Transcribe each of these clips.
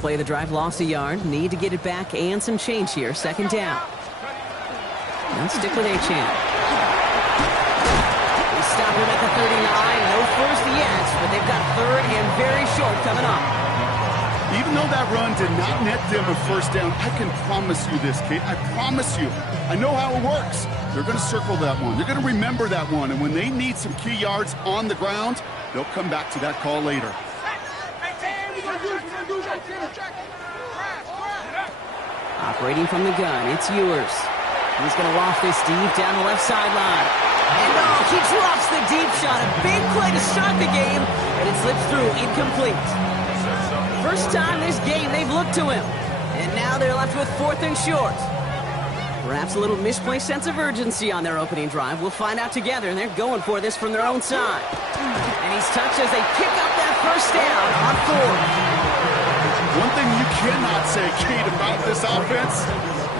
play of the drive lost a yard. Need to get it back and some change here. Second down. Now stick with Achane. They stop him at the 39. No first yet, but they've got third and very short coming up. Even though that run did not net them a first down, I can promise you this, Kate. I promise you. I know how it works. They're going to circle that one. They're going to remember that one. And when they need some key yards on the ground, they'll come back to that call later. Operating from the gun, it's Ewers. He's going to loft this deep down the left sideline. And he drops the deep shot. A big play to start the game, and it slips through incomplete. First time this game they've looked to him. And now they're left with fourth and short. Perhaps a little misplaced sense of urgency on their opening drive. We'll find out together, and they're going for this from their own side. And he's touched as they pick up that first down on fourth. One thing you cannot say, Kate, about this offense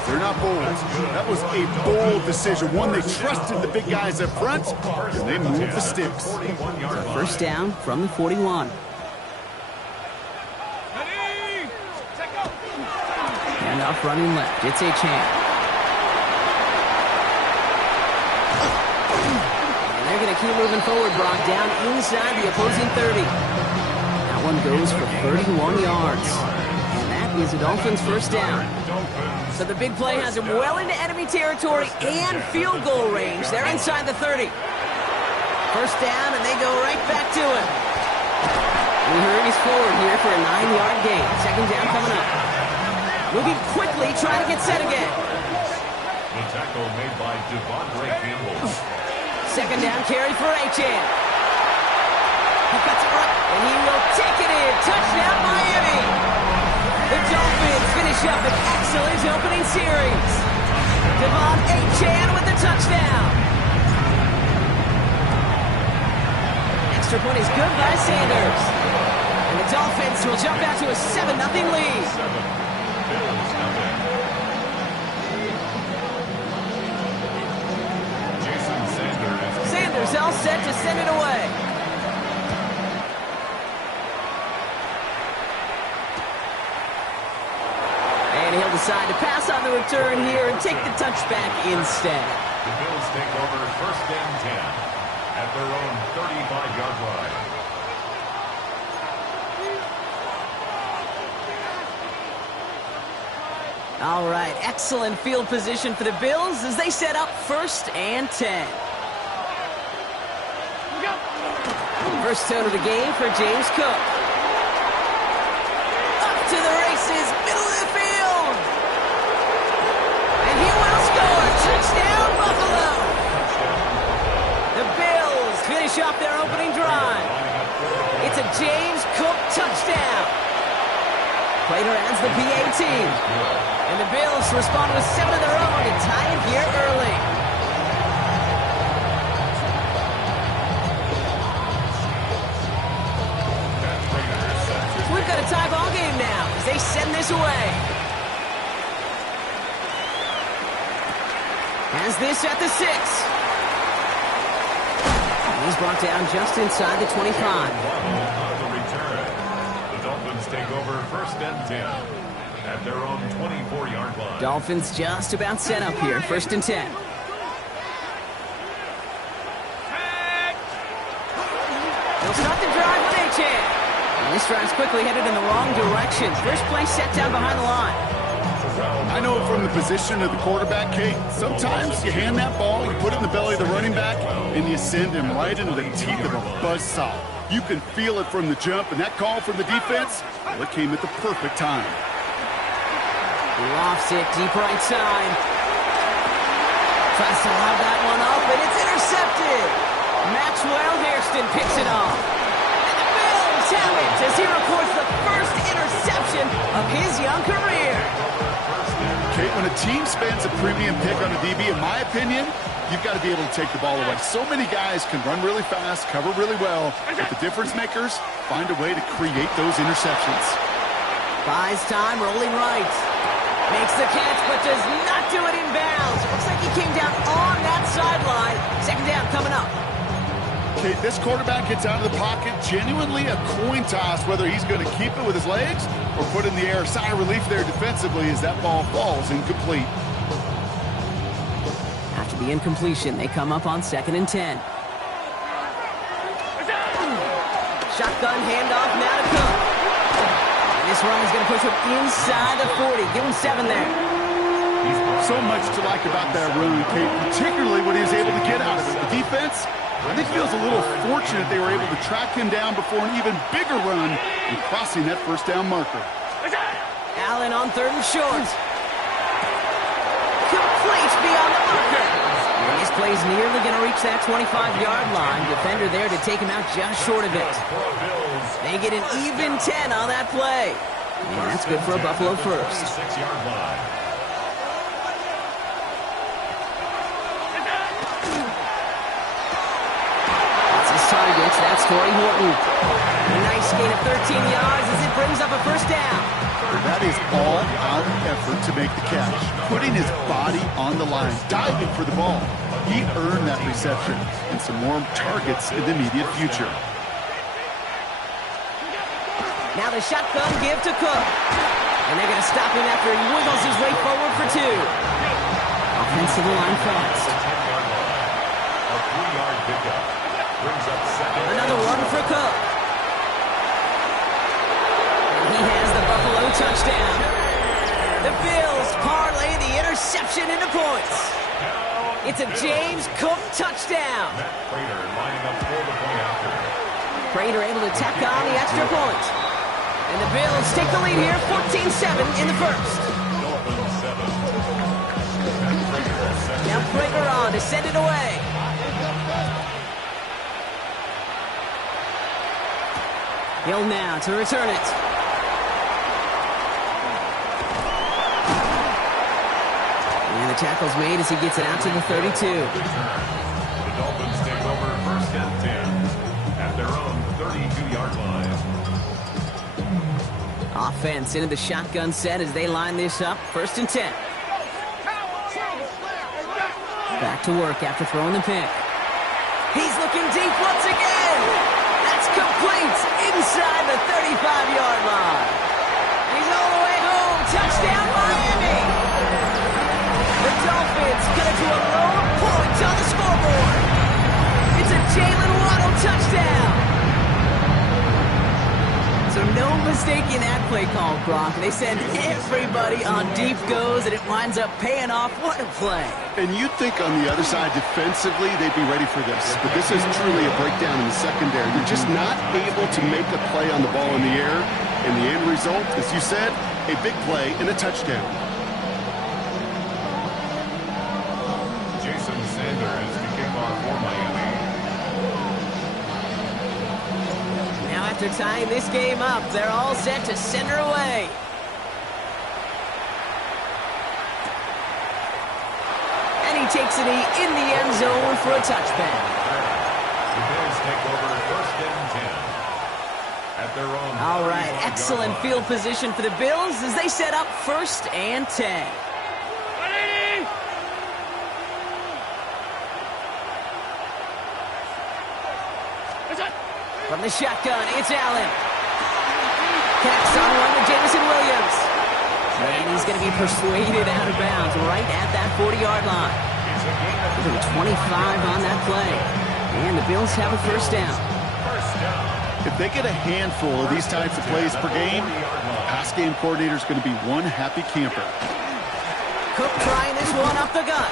is they're not bold. That was a bold decision. One, they trusted the big guys up front, and they moved the sticks. First down from the 41. And off running left, it's Achane. They're going to keep moving forward, Brock, down inside the opposing 30. That one goes for 31 yards. And that is the Dolphins' first down. So the big play has them well into enemy territory and field goal range. They're inside the 30. First down, and they go right back to him. We hurries forward here for a 9-yard gain. Second down coming up. Moving quickly, trying to get set again. The tackle made by Devondre Campbell. Second down carry for Achane. He cuts it right, and he will take it in. Touchdown, Miami. The Dolphins finish up an excellent opening series. Devon Achane with the touchdown. Extra point is good by Sanders. And the Dolphins will jump out to a 7-0 lead. Sanders all set to send it away. And he'll decide to pass on the return here and take the touchback instead. The Bills take over first and 10 at their own 35-yard line. All right, excellent field position for the Bills as they set up first and 10. First turn of the game for James Cook. Up to the races, middle of the field. And he will score. Touchdown, Buffalo. The Bills finish off their opening drive. It's a James Cook touchdown. Plater adds the PAT. And the Bills respond with 7 of their own to tie it here early. We've got a tie ball game now as they send this away. Has this at the 6. He's brought down just inside the 25. On the return, the Dolphins take over first and 10 at their own 24-yard line. Dolphins just about set up here, first and 10. They'll start the drive with Achane. This drive's quickly headed in the wrong direction. First play set down behind the line. I know from the position of the quarterback, Kate, sometimes you hand that ball, you put it in the belly of the running back, and you send him right into the teeth of a buzzsaw. You can feel it from the jump, and that call from the defense, well, it came at the perfect time. Lofts it deep right side. Tries to lob that one up, and it's intercepted. Maxwell Hairston picks it off. And the Bills have it as he records the first interception of his young career. Kate, when a team spends a premium pick on a DB, in my opinion, you've got to be able to take the ball away. So many guys can run really fast, cover really well, but the difference makers find a way to create those interceptions. Buys time, rolling right. Makes the catch, but does not do it in bounds. Looks like he came down on that sideline. Second down coming up. Kate, this quarterback gets out of the pocket, genuinely a coin toss whether he's going to keep it with his legs or put it in the air. Sigh of relief there defensively as that ball falls incomplete. After the incompletion, they come up on 2nd and 10. Shotgun handoff now to Cook. And this run is going to push him inside the 40. Give him 7 there. So much to like about that run, Kate, particularly when he was able to get out of it. The defense, I think, feels a little fortunate they were able to track him down before an even bigger run and crossing that first down marker. Allen on 3rd and short. Complete beyond the marker. And this play's nearly going to reach that 25-yard line. Defender there to take him out just short of it. They get an even 10 on that play. And that's good for a Buffalo first. 6-yard line. Targets, that's Torrey Horton. A nice gain of 13 yards as it brings up a first down. That is all-out effort to make the catch, putting his body on the line, diving for the ball. He earned that reception and some more targets in the immediate future. Now the shotgun give to Cook. And they're going to stop him after he wiggles his way forward for 2. Offensive line fast. A 3-yard pickup. Brings up 2nd. Another one for Cook. He has the Buffalo touchdown. The Bills parlay the interception into points. It's a James Cook touchdown. Prater lining up for the point after. Prater able to tack on the extra point. And the Bills take the lead here, 14-7 in the first. Dolphins 7. Now Prater on to send it away. Hill now to return it. And the tackle's made as he gets it out to the 32. The Dolphins take over 1st and 10 at their own 32-yard line. Offense into the shotgun set as they line this up. 1st and 10. Back to work after throwing the pick. He's looking deep once again. That's complete inside the 35-yard line. He's all the way home. Touchdown, Miami. The Dolphins gonna do a lone point on the scoreboard. It's a Jalen Waddle touchdown. So no mistaking that play call, Gronk. They send everybody on deep goes, and it winds up paying off. What a play. And you'd think on the other side, defensively, they'd be ready for this. But this is truly a breakdown in the secondary. They're just not able to make a play on the ball in the air. And the end result, as you said, a big play and a touchdown. Jason Sanders to kick off for Miami. Now after tying this game up, they're all set to send her away. And he takes it in the end zone for a touchback. The Bills take over 1st and 10 at their own. All right, excellent field position for the Bills as they set up 1st and 10. From the shotgun, it's Allen. Connects on one to Jamison Williams. And he's going to be persuaded out of bounds right at that 40-yard line. 25 on that play. And the Bills have a first down. If they get a handful of these types of plays per game, pass game coordinator is going to be one happy camper. Cook trying this one up the gut.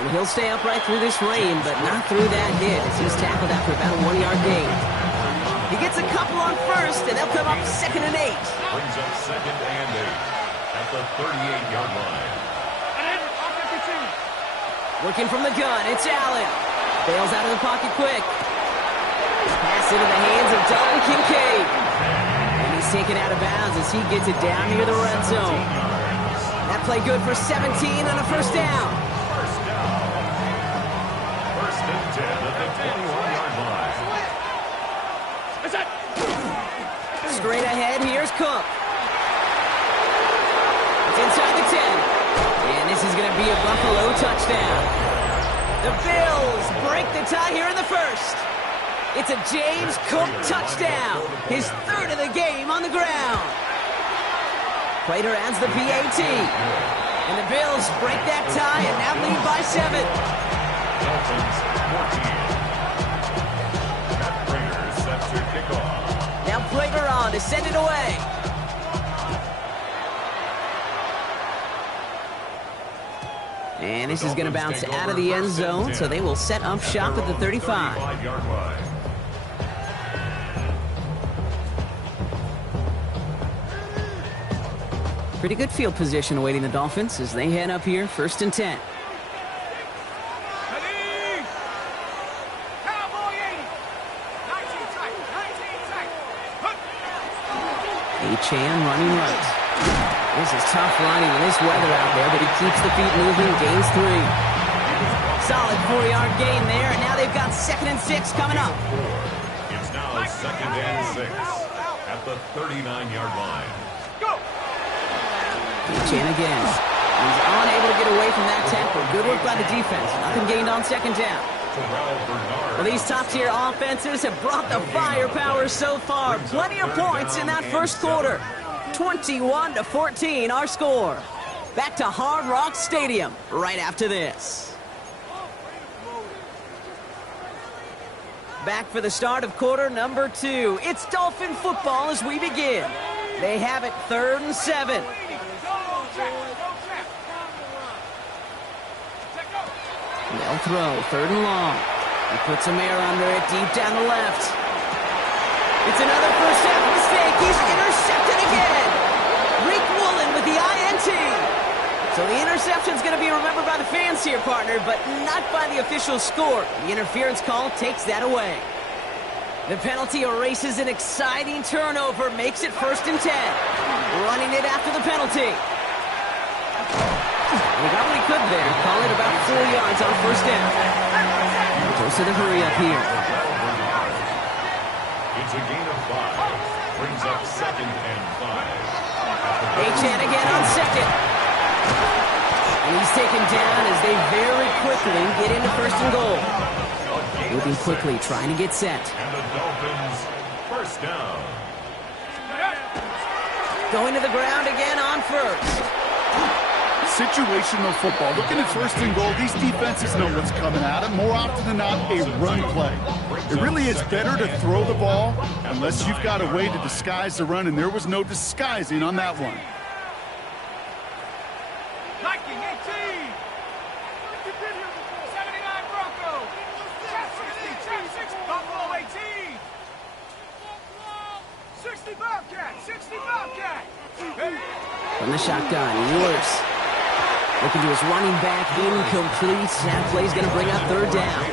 And he'll stay upright through this rain, but not through that hit as he's tackled after about a 1-yard gain. He gets a couple on 1st, and they'll come up 2nd and 8. Brings up 2nd and 8 at the 38-yard line. Looking from the gun, it's Allen. Bails out of the pocket quick. Pass into the hands of Dalton Kincaid. And he's taken out of bounds as he gets it down near the red zone. That play good for 17 and a first down. First down. 1st and 10 at the 21-yard line. Straight ahead, here's Cook. It's inside the 10. And this is going to be a Buffalo touchdown. The Bills break the tie here in the first. It's a James Cook touchdown. His third of the game on the ground. Prater adds the PAT. And the Bills break that tie and now lead by 7. Dolphins 14. Matt Prater is set to kick off. Now Prater on to send it away. And this is going to bounce out of the end zone, so they will set up shop at the 35. 35-yard line. Pretty good field position awaiting the Dolphins as they head up here, 1st and 10. Achan running right. This is tough running in this weather out there, but he keeps the feet moving, gains 3. Solid 4-yard gain there, and now they've got 2nd and 6 coming up. It's now 2nd and 6 at the 39-yard line. Achan again. He's unable to get away from that tackle. Good work by the defense. Nothing gained on 2nd down. Well, these top-tier offenses have brought the firepower so far. Plenty of points in that first quarter. 21-14, our score. Back to Hard Rock Stadium right after this. Back for the start of quarter number 2. It's Dolphin football as we begin. They have it 3rd and 7. They'll throw 3rd and long. He puts some air under it deep down the left. It's another first half mistake. He's intercepted again. Rick Woolen with the INT. So the interception's going to be remembered by the fans here, partner, but not by the official score. The interference call takes that away. The penalty erases an exciting turnover, makes it 1st and 10. Running it after the penalty. He got what he could there. Call it about 4 yards on 1st down. Close to the hurry up here. It's a gain of 5. Brings up 2nd and 5. Achan again on 2nd. And he's taken down as they very quickly get into 1st and goal. Moving quickly, trying to get set. And the Dolphins 1st down. Going to the ground again on 1st. Situational football. Looking at 1st and goal, these defenses know what's coming at them. More often than not, a run play. It really is better to throw the ball unless you've got a way to disguise the run, and there was no disguising on that one. Viking 18. 79 Bronco. 60 Buffalo 18. 60 Bobcat. 60 Bobcat. From the shotgun, Ewers. Looking to his running back, incomplete. That play's going to bring up 3rd down.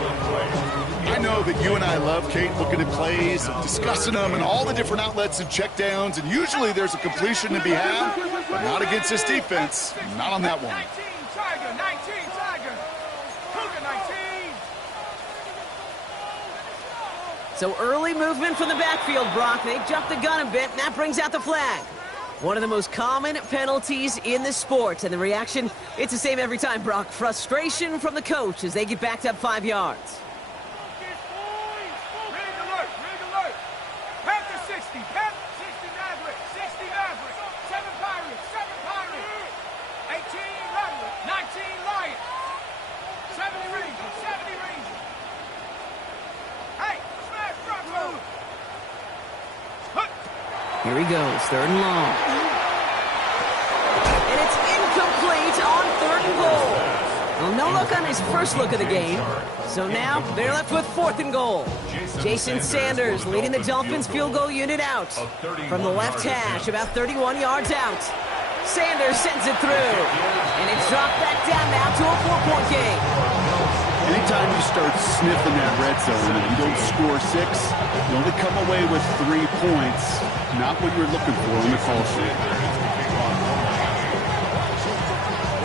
I know that you and I love, Kate, looking at plays, discussing them, and all the different outlets and checkdowns, and usually there's a completion to be had, but not against this defense. Not on that one. 19 Tiger. 19 Tiger. Cougar 19. So early movement from the backfield, Brock. They jumped the gun a bit, and that brings out the flag. One of the most common penalties in the sport, and the reaction, it's the same every time, Brock. Frustration from the coach as they get backed up 5 yards. Rig alert. Rig alert. Panther 60. Panther 60 Maverick. 60 Maverick. 7 Pirates. 7 Pirates. 18 Rattler. 19 Lion. 70 Rangers. 70 Rangers. Hey, smash Bronco. Here he goes, 3rd and long. And it's incomplete on 3rd and goal. Well, no look on his first look of the game. So now they're left with 4th and goal. Jason Sanders leading the Dolphins field goal unit out. From the left hash, about 31 yards out. Sanders sends it through. And it's dropped back down now to a 4-point game. Anytime you start sniffing that red zone and you don't score 6, you only come away with 3 points. Not what you're looking for in the call sheet.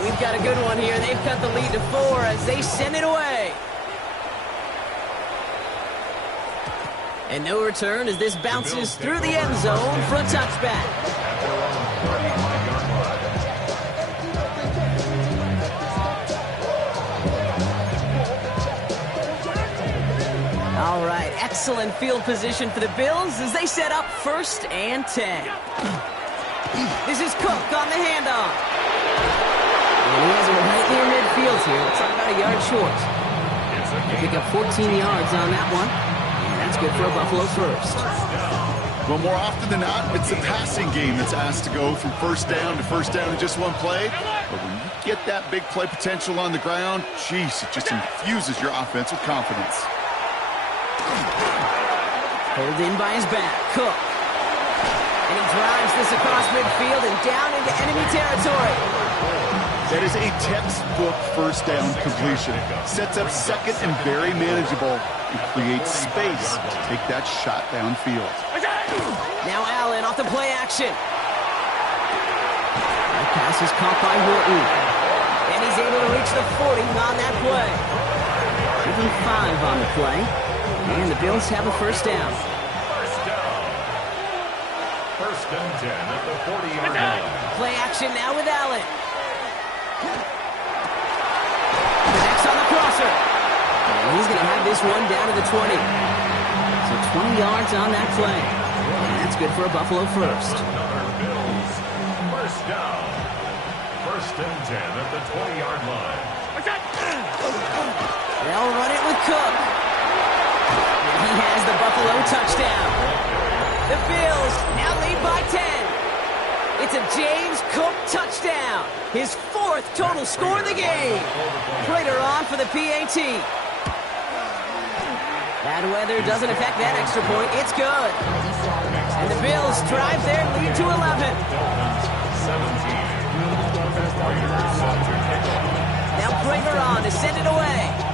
We've got a good one here. They've cut the lead to 4 as they send it away. And no return as this bounces through the end zone for a touchback. excellent field position for the Bills as they set up 1st and 10. This is Cook on the handoff. And he has it right near midfield here. Looks like about a yard short. They pick up 14 yards on that one. And that's good for a Buffalo first. Well, more often than not, it's a passing game that's asked to go from first down to first down in just one play. But when you get that big play potential on the ground, geez, it just infuses your offense with confidence. Pulled in by his back, Cook. And he drives this across midfield and down into enemy territory. That is a textbook first down completion. Sets up second and very manageable and creates space to take that shot downfield. Now Allen off the play action. That pass is caught by Wharton. And he's able to reach the 40 on that play. Even 5 on the play. And the Bills have a first down. First and 10 at the 40-yard line. Play action now with Allen. The next on the crosser. And he's going to have this one down to the 20. So 20 yards on that play. And that's good for a Buffalo first. Another Bills first down. First and 10 at the 20-yard line. They'll run it with Cook. He has the Buffalo touchdown. The Bills now lead by 10. It's a James Cook touchdown. His 4th total score of the game. Prater on for the PAT. Bad weather doesn't affect that extra point. It's good. And the Bills drive their lead to 11. Now Prater on to send it away.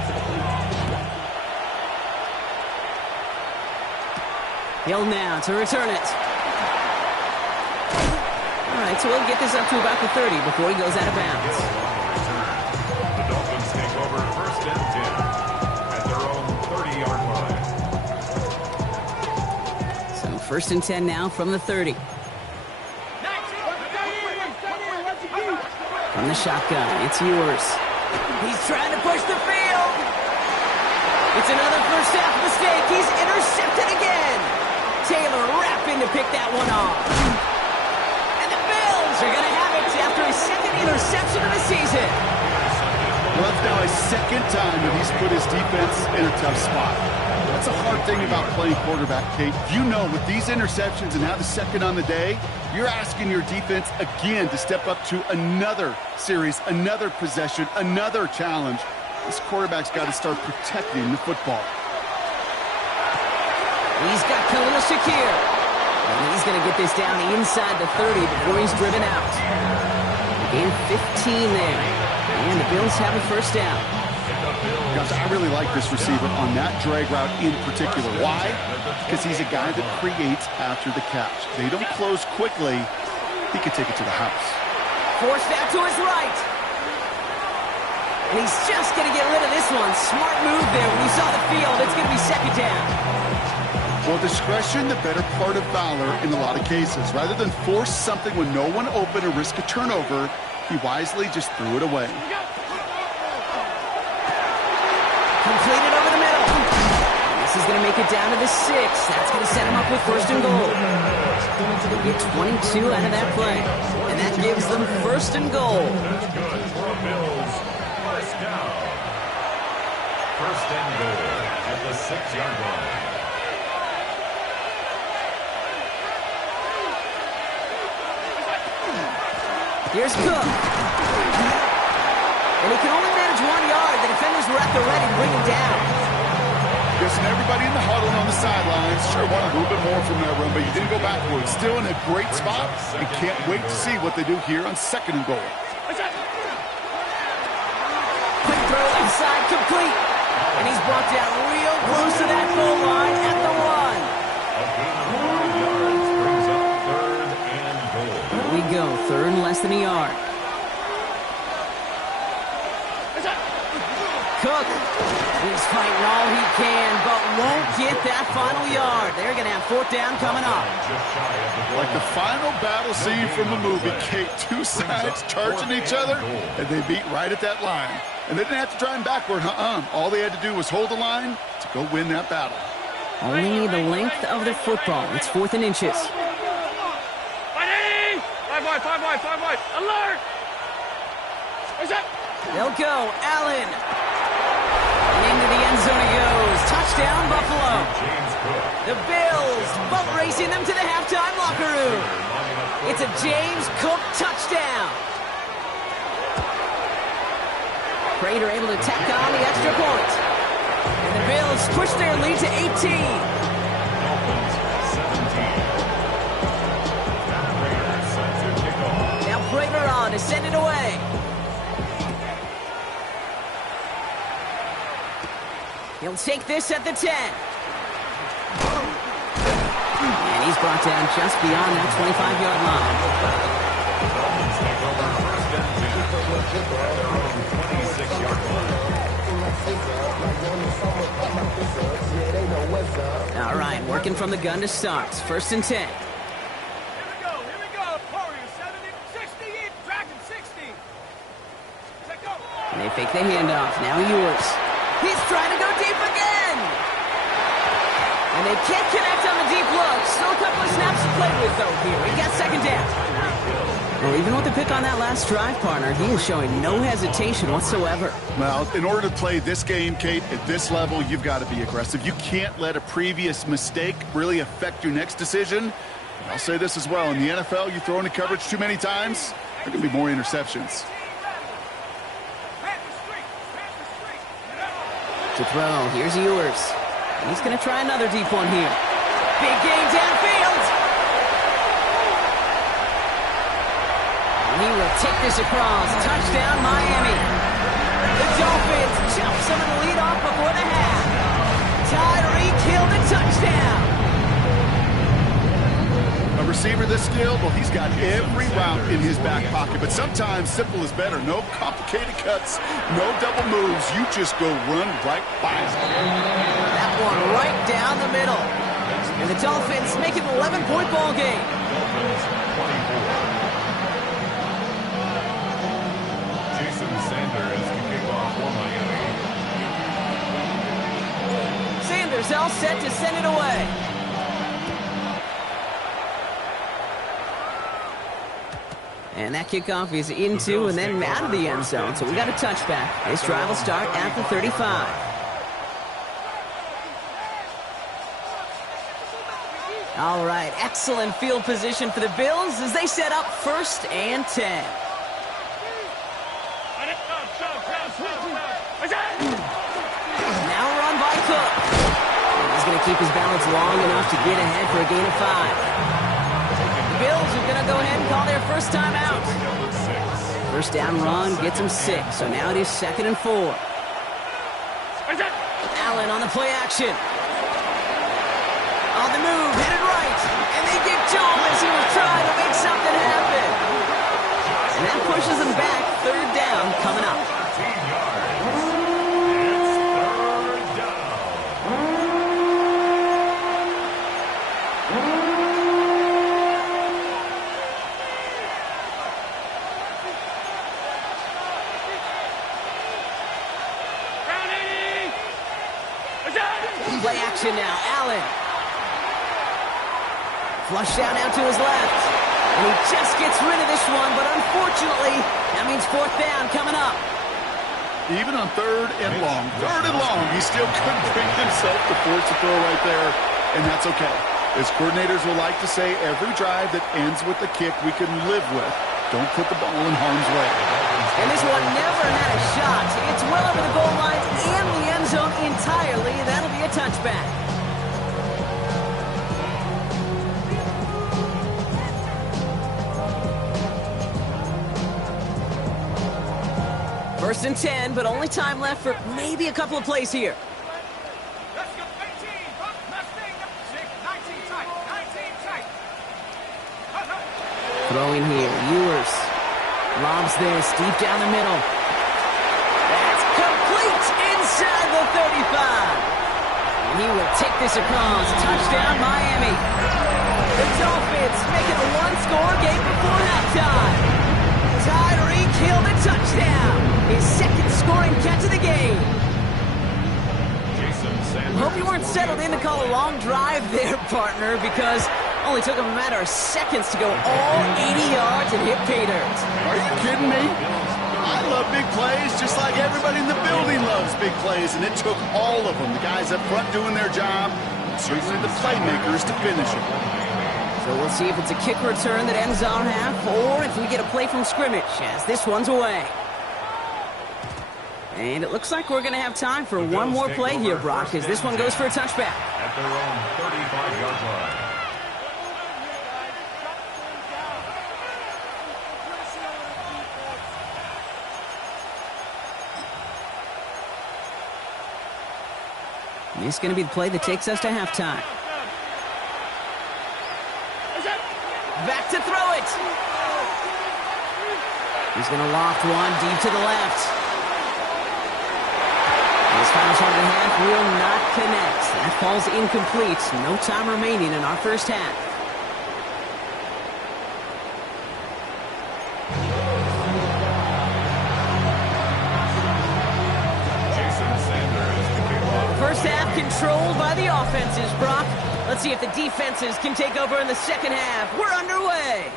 Hill now to return it. All right, so we'll get this up to about the 30 before he goes out of bounds. The Dolphins take over first and 10 at their own 30-yard line. So first and 10 now from the 30. From the shotgun, it's yours. He's trying to push the field. It's another first half mistake. He's intercepted again. Taylor rapping to pick that one off. And the Bills are going to have it after his 2nd interception of the season. Well, that's now his 2nd time that he's put his defense in a tough spot. That's a hard thing about playing quarterback, Kate. You know, with these interceptions and now the 2nd on the day, you're asking your defense again to step up to another series, another possession, another challenge. This quarterback's got to start protecting the football. He's got Khalil Shakir. And he's going to get this down inside the 30 before he's driven out. Gain 15 there. And the Bills have a first down. Gosh, I really like this receiver on that drag route in particular. Why? Because he's a guy that creates after the catch. They don't close quickly. He can take it to the house. Forced out to his right. And he's just going to get rid of this one. Smart move there. When he saw the field, it's going to be 2nd down. Well, discretion, the better part of valor in a lot of cases. Rather than force something when no one open or risk a turnover, he wisely just threw it away. Completed over the middle. This is going to make it down to the 6. That's going to set him up with 1st and goal. They get 22 out of that play. And that gives them 1st and goal. That's good for a Bills first down. First and goal at the 6-yard line. Here's Cook. And he can only manage 1 yard. The defenders were at the ready to bring him down. Yes, and everybody in the huddle and on the sidelines sure wanted a little bit more from that run, but you didn't go backwards. Still in a great spot and can't wait to see what they do here on 2nd and goal. Quick throw inside, complete. And he's brought down real close to that goal line at the 1. A gain of 5 yards brings up 3rd and goal. Here we go, 3rd and less than a yard. Cook, he's fighting all he can, but won't get that final yard. They're going to have 4th down coming up. Like the final battle scene from a movie, Kate, 2 sides charging each other, and they beat right at that line. And they didn't have to drive backward, All they had to do was hold the line to go win that battle. Only need the length of the football. It's 4th and inches. 5 wide. Alert! What's up? They'll go. Allen. And into the end zone he goes. Touchdown, Buffalo. The Bills boat racing them to the halftime locker room. It's a James Cook touchdown. Prater able to tack on the extra point. And the Bills push their lead to 18. Now Prater on to send it away. He'll take this at the 10. And he's brought down just beyond that 25-yard line. All right, working from the gun to start. 1st and 10. Here we go. Warriors 70, 60, Dragon 60. Let go. And they fake the handoff. Now Ewers. He's trying to go deep again. And they can't connect on the deep look. Still a couple of snaps to play with, though, here. We got 2nd down. Well, even with the pick on that last drive, partner, he is showing no hesitation whatsoever. Well, in order to play this game, Kate, at this level, you've got to be aggressive. You can't let a previous mistake really affect your next decision. I'll say this as well. In the NFL, you throw into coverage too many times, there can be more interceptions. To throw, here's Ewers. He's going to try another deep one here. Big game downfield. And he will take this across. Touchdown, Miami. The Dolphins jump some of the lead off before the half. Tyreek Hill the touchdown. A receiver this skilled, well, he's got every route in his back pocket. But sometimes simple is better. No complicated cuts, no double moves. You just go run right by him. That one right down the middle. And the Dolphins make it an 11-point ball game. Jason Sanders to kick off for Miami. Sanders all set to send it away. And that kickoff is into and then out of the end zone. So we got a touchback. This drive will start at the 35. All right, excellent field position for the Bills as they set up 1st and 10. Now run by Cook. He's going to keep his balance long enough to get ahead for a gain of 5. Bills are going to go ahead and call their first time out. 1st down run gets them 6. So now it is 2nd and 4. Allen on the play action. On the move, hit it right. And they get to him as he was trying to make something happen. And that pushes them back. 3rd down coming up. 13 yards. It's 3rd down. Play action now, Allen. Flush down out to his left. And he just gets rid of this one, but unfortunately, that means 4th down coming up. Even on 3rd and long, he still couldn't bring himself to force a throw right there, and that's okay. As coordinators will like to say, every drive that ends with a kick we can live with. Don't put the ball in harm's way. And this one never had a shot. It's well over the goal line and the end zone entirely. That'll be a touchback. First and 10, but only time left for maybe a couple of plays here. Let's go. 18. Mustang. 19 tight. 19 tight. Throwing here, Ewers lobs this deep down the middle. That's complete inside the 35. And he will take this across. Touchdown, Miami. The Dolphins make it a one-score game before halftime. Tyreek Hill the touchdown. His 2nd scoring catch of the game. Jason Sanders. Hope you weren't settled in to call a long drive there, partner, because only took him a matter of seconds to go all 80 yards and hit pay dirt. Are you kidding me? I love big plays just like everybody in the building loves big plays, and it took all of them. The guys up front doing their job, and certainly the playmakers to finish it. So we'll see if it's a kick return that ends on half, or if we get a play from scrimmage, as this one's away. And it looks like we're going to have time for one more play here, Brock, as this one goes for a touchback. At their own 35-yard line. And this is going to be the play that takes us to halftime. Back to throw it. He's going to loft one deep to the left. This final shot of the half will not connect. That falls incomplete. No time remaining in our first half. First half controlled by the offenses, Brock. Let's see if the defenses can take over in the second half. We're underway.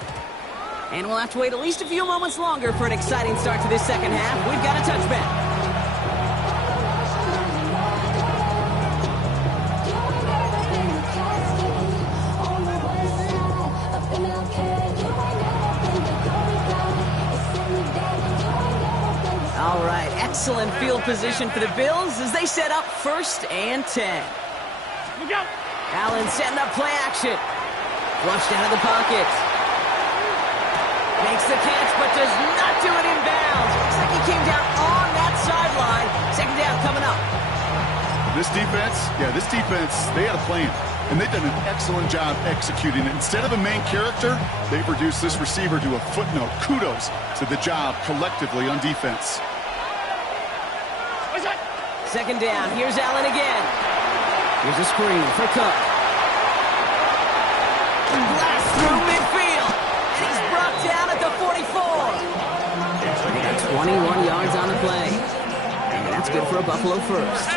And we'll have to wait at least a few moments longer for an exciting start to this second half. We've got a touchback. All right, excellent field position for the Bills as they set up 1st and 10. Look out! Allen setting up play action. Flushed out of the pocket. Makes the catch, but does not do it in bounds. Looks like he came down on that sideline. Second down coming up. This defense, they had a plan, and they've done an excellent job executing it. Instead of a main character, they've reduced this receiver to a footnote. Kudos to the job collectively on defense. Second down, here's Allen again. Here's a screen for Cook. Blast through midfield, and he's brought down at the 44. They got 21 yards on the play, and that's good for a Buffalo first.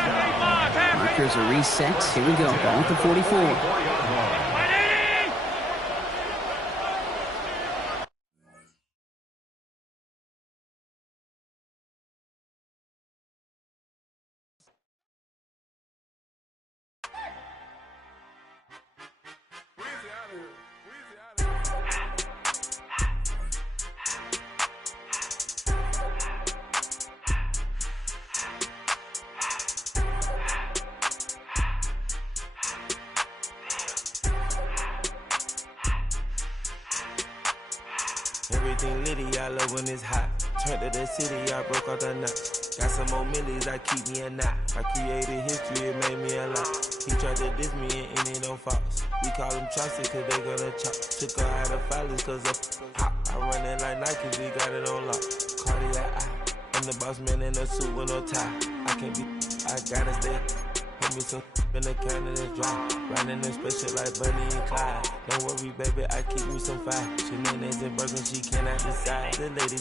Markers are reset. Here we go, ball at the 44. Everything litty, I love when it's hot. Turned to the city, I broke out the knot. Got some more millies that keep me a knot. I created history, it made me a lot. He tried to diss me and it don't false. We call them chopsticks cause they gonna chop. Took her out of filers cause of hop. I run it like Nike, we got it on lock. Cardiac eye. I'm the boss man in a suit with no tie. I can't be, I gotta stay. Hold me some in the can of the dry. Riding in special like Bunny and Clyde. Don't worry, baby, I keep me some fire. Shenanigans and burgers, she cannot decide. The ladies